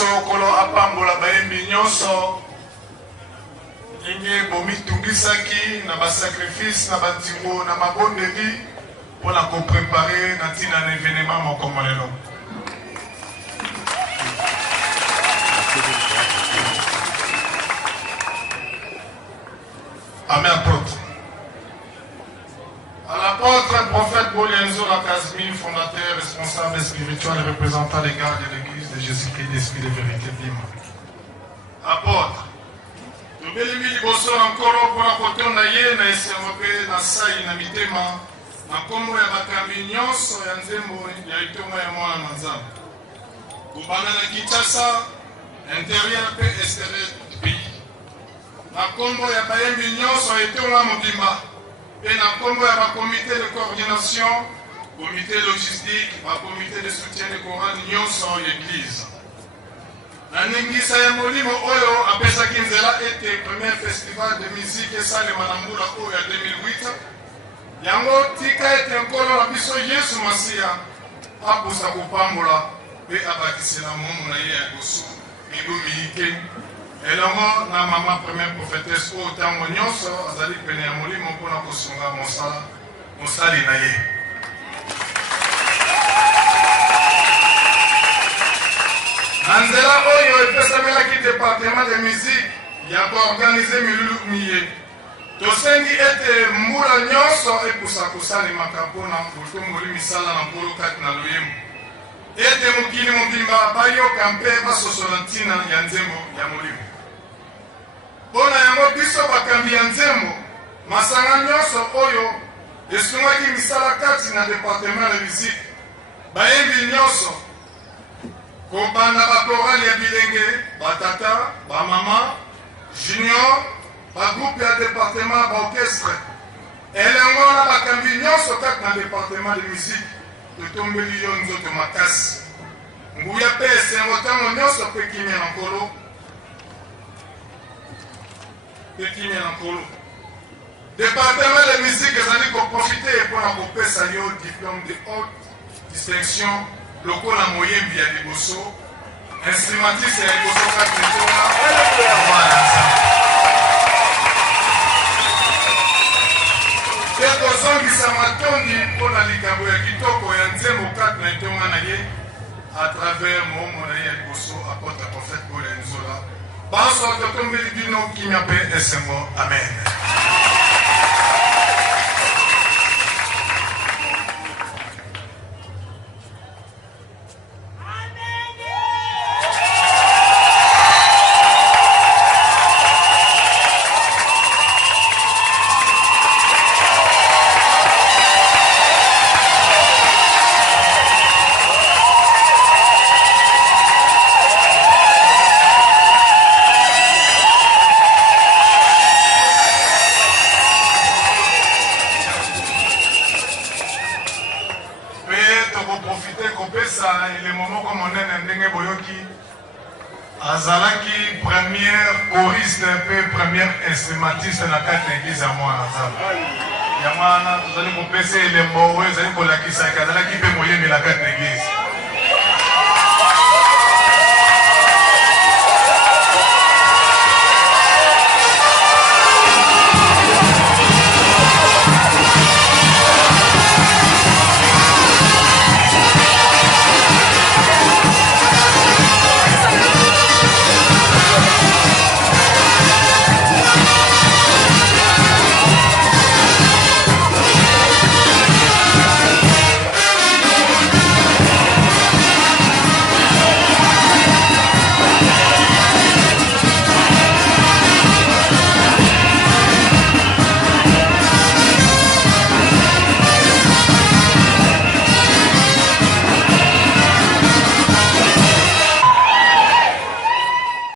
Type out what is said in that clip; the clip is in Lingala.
biso kolo apambola bayembi nyonso ndenge bomitungisaki na basacrifice na bandimbo na mabondeli mpona koprepare na ntina na événement moko lelo. Amen apôtre. À l'apôtre, prophète Bolienzo Lakazmi, fondateur, responsable spirituel et représentant des gardes de l'église de Jésus-Christ d'Esprit de vérité Lima. Apôtre, nous bénissons liboso encore pour la kotonda ye na esengo pe na sai na mitema na kombo ya bakambi nyonso ya nzembo ya itongo ya mwana na Nzambe. Kubana na Kinshasa, intérieur pe extérieur du pays. Na kombo ya bayembi nyonso ya itongo mobimba. Et dans le comité de coordination, comité logistique, le comité de soutien de Coran, nous sommes l'église. La Ningisa ya Molimo Oyo, après ça, Kinzela était le premier festival de musique et ça, le Manamboula Oyo en 2008. Yango Tika était encore la biso Yesu Masia, à Poussakupambola, et à Bakisela Momonaye à Gossou, et Dominike. Et là, na maman première prophétesse au temps nyonso azali pene ya molimo mpona kosunga mosali na ye. Na nzela oyo epesamelaki département de musique ya koorganize milulu miye. Tosengi ete mbula nyonso epusa kosalemaka mpona botongoli misala na mpolo kati na loyembo. Ete mokili mobimba bayoka mpe basosola ntina ya nzembo ya molimo. Bona yango biso bakambi ya nzembo masanga nyonso oyo esungaki misala kati na département de musique bayembi nyonso kobanda bakorali ya bilenge batata bamama junior bagroupe ya département baorchestre elengo na bakambi nyonso kati na département de musique totombeli yo nzoto makasi nguya mpe esengo ntango nyonso mpe kimia na nkolo département de musique ezali koprofite mpona kopesa yo diplôme de haute distinction lokola moyembi ya liboso instrumentiste ya liboso kati etona te kozongisa matondi mpona likambo ya kitoko ya nzembo kati na etonga na ye à travers momo na ye ya liboso apôtre prophète Bolenzola. Bonsoir, Dr. Melibino qui m'appelle SMO. Amen. Azalaki première choriste et première instrumentiste dans la carte d'église à moi. Yamana, vous allez vous passer les mots, vous allez vous la qui s'accadra qui peut mouiller de la carte d'église.